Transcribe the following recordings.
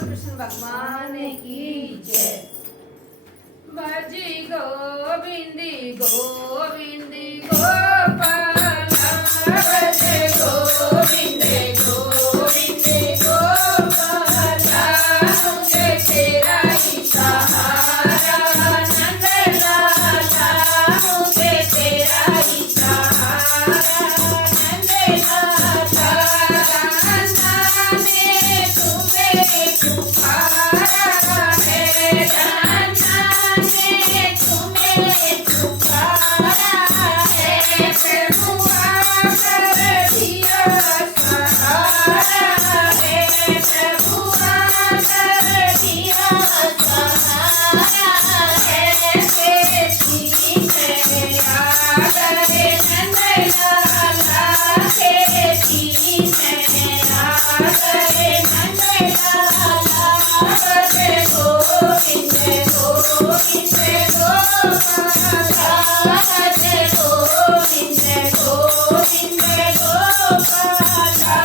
कृष्ण भगवान की जय। भजी गोविंदी गोविंदी गोपाल भजे गोविंदे गोविंदे गोपाल मुझे तेरा ही सहारा नंद लाला मुझे तेरा ही सहारा नंद लाला नाने तुम्हें पुकारा है नाने तुम्हें पुकारा है प्रभु आकर दिया सहारा है प्रभु आकर दिया सहारा है खेती में आ गए नंद लाला खेती में आ गए नंद लाला भजे गोविंदे गोविंदे गोपाला भजे गोविंदे गोविंदे गोपाला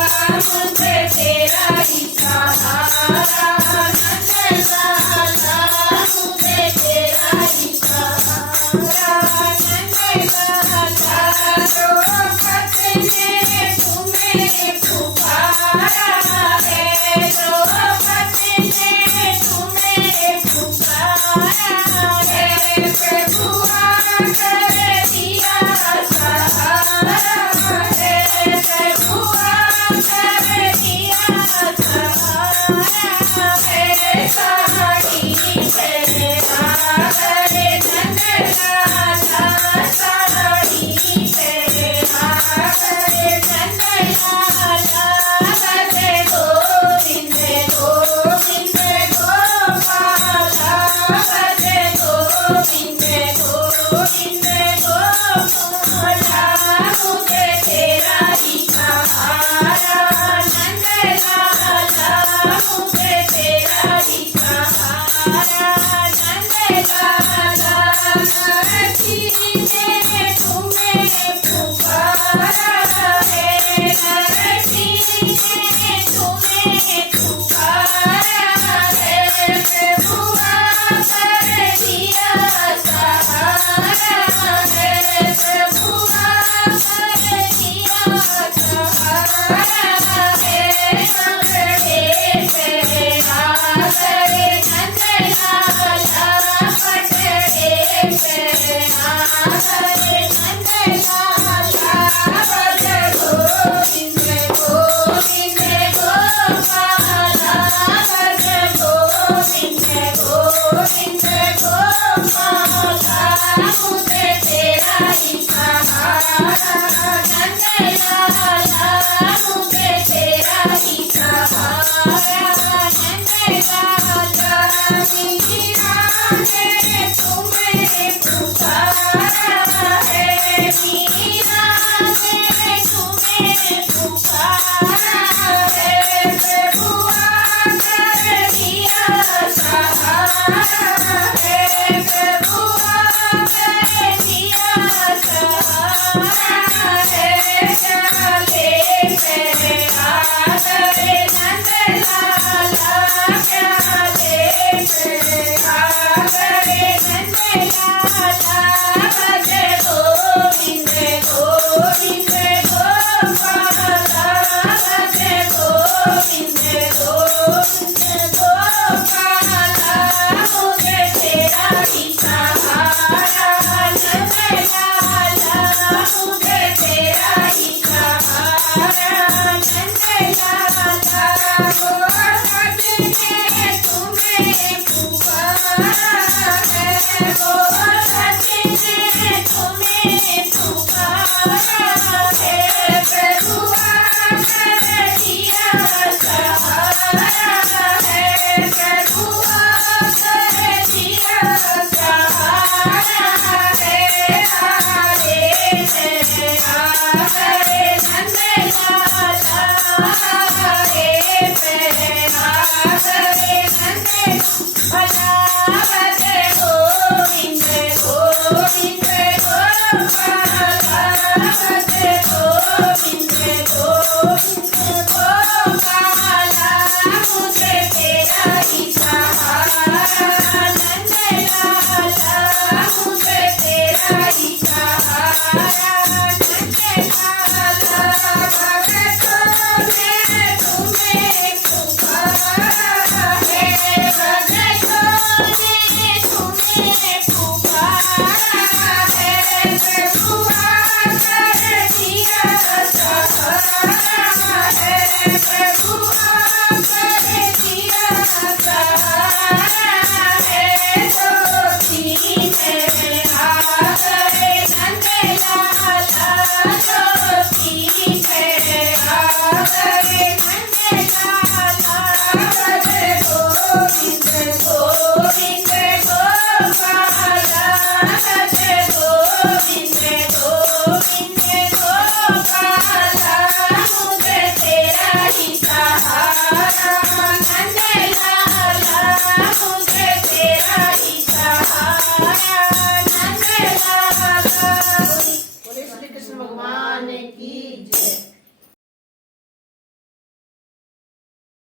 मुझे तेरा ही सहारा नंद लाला मुझे तेरा ही सहारा नंद लाला द्रौपदी ने तुम्हें पुकारा है द्रौपदी ने तुम्हें पुकारा કી જય.